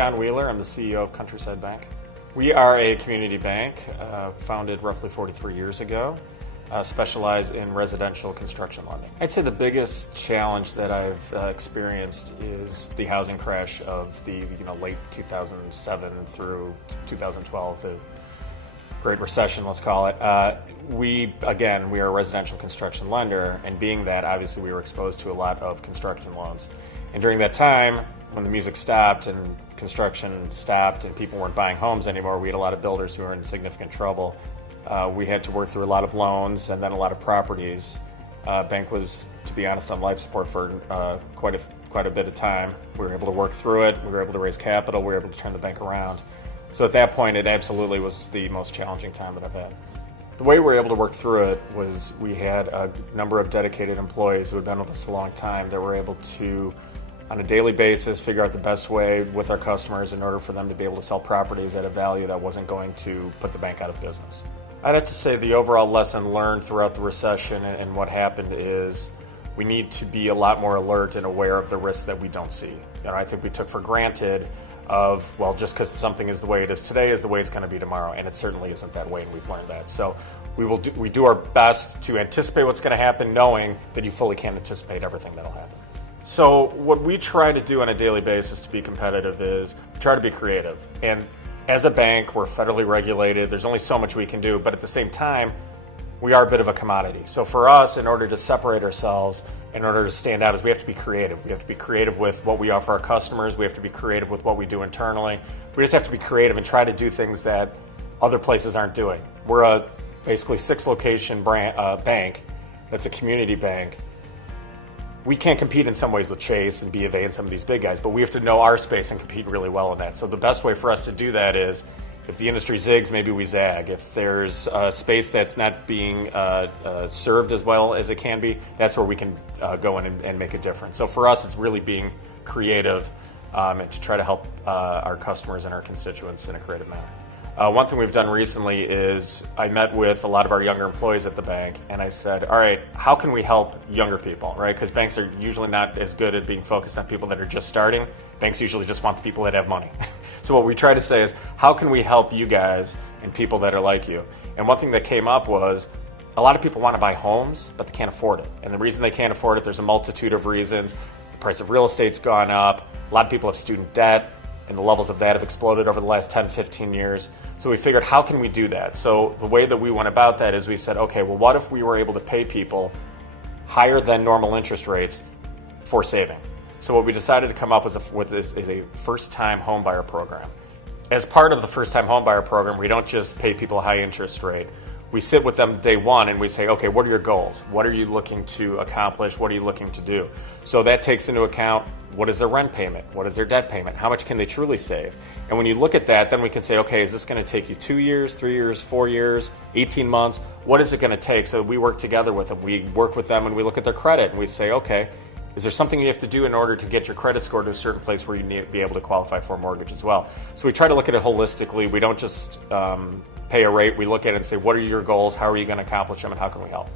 John Wheeler. I'm the CEO of Countryside Bank. We are a community bank founded roughly 43 years ago, specialize in residential construction lending. I'd say the biggest challenge that I've experienced is the housing crash of the late 2007 through 2012, the Great Recession, let's call it. We are a residential construction lender, and being that, obviously we were exposed to a lot of construction loans. And during that time, when the music stopped and construction stopped and people weren't buying homes anymore, we had a lot of builders who were in significant trouble. We had to work through a lot of loans and then a lot of properties. Bank was, to be honest, on life support for quite a bit of time. We were able to work through it. We were able to raise capital. We were able to turn the bank around. So at that point, it absolutely was the most challenging time that I've had. The way we were able to work through it was we had a number of dedicated employees who had been with us a long time that were able to, on a daily basis, figure out the best way with our customers in order for them to be able to sell properties at a value that wasn't going to put the bank out of business. I'd have to say the overall lesson learned throughout the recession and what happened is we need to be a lot more alert and aware of the risks that we don't see. I think we took for granted of, well, just because something is the way it is today is the way it's going to be tomorrow, and it certainly isn't that way, and we've learned that. So we do our best to anticipate what's going to happen, knowing that you fully can't anticipate everything that'll happen. So what we try to do on a daily basis to be competitive is try to be creative. And as a bank, we're federally regulated. There's only so much we can do, but at the same time, we are a bit of a commodity. So for us, in order to separate ourselves, in order to stand out, is we have to be creative. We have to be creative with what we offer our customers. We have to be creative with what we do internally. We just have to be creative and try to do things that other places aren't doing. We're a basically 6-location bank that's a community bank. We can't compete in some ways with Chase and B of A and some of these big guys, but we have to know our space and compete really well in that. So the best way for us to do that is, if the industry zigs, maybe we zag. If there's a space that's not being served as well as it can be, that's where we can go in and make a difference. So for us, it's really being creative and to try to help our customers and our constituents in a creative manner. One thing we've done recently is I met with a lot of our younger employees at the bank, and I said, all right, how can we help younger people, right? Because banks are usually not as good at being focused on people that are just starting. Banks usually just want the people that have money. So what we try to say is, how can we help you guys and people that are like you? And one thing that came up was, a lot of people want to buy homes, but they can't afford it. And the reason they can't afford it, there's a multitude of reasons. The price of real estate's gone up. A lot of people have student debt, and the levels of that have exploded over the last 10, 15 years. So we figured, how can we do that? So the way that we went about that is we said, okay, well, what if we were able to pay people higher than normal interest rates for saving? So what we decided to come up with is a first-time homebuyer program. As part of the first-time homebuyer program, we don't just pay people a high interest rate. We sit with them day one and we say, okay, what are your goals? What are you looking to accomplish? What are you looking to do? So that takes into account, what is their rent payment? What is their debt payment? How much can they truly save? And when you look at that, then we can say, okay, is this going to take you 2 years, 3 years, 4 years, 18 months? What is it going to take? So we work together with them. We work with them and we look at their credit and we say, okay, is there something you have to do in order to get your credit score to a certain place where you need to be able to qualify for a mortgage as well? So we try to look at it holistically. We don't just pay a rate. We look at it and say, what are your goals? How are you going to accomplish them? And how can we help?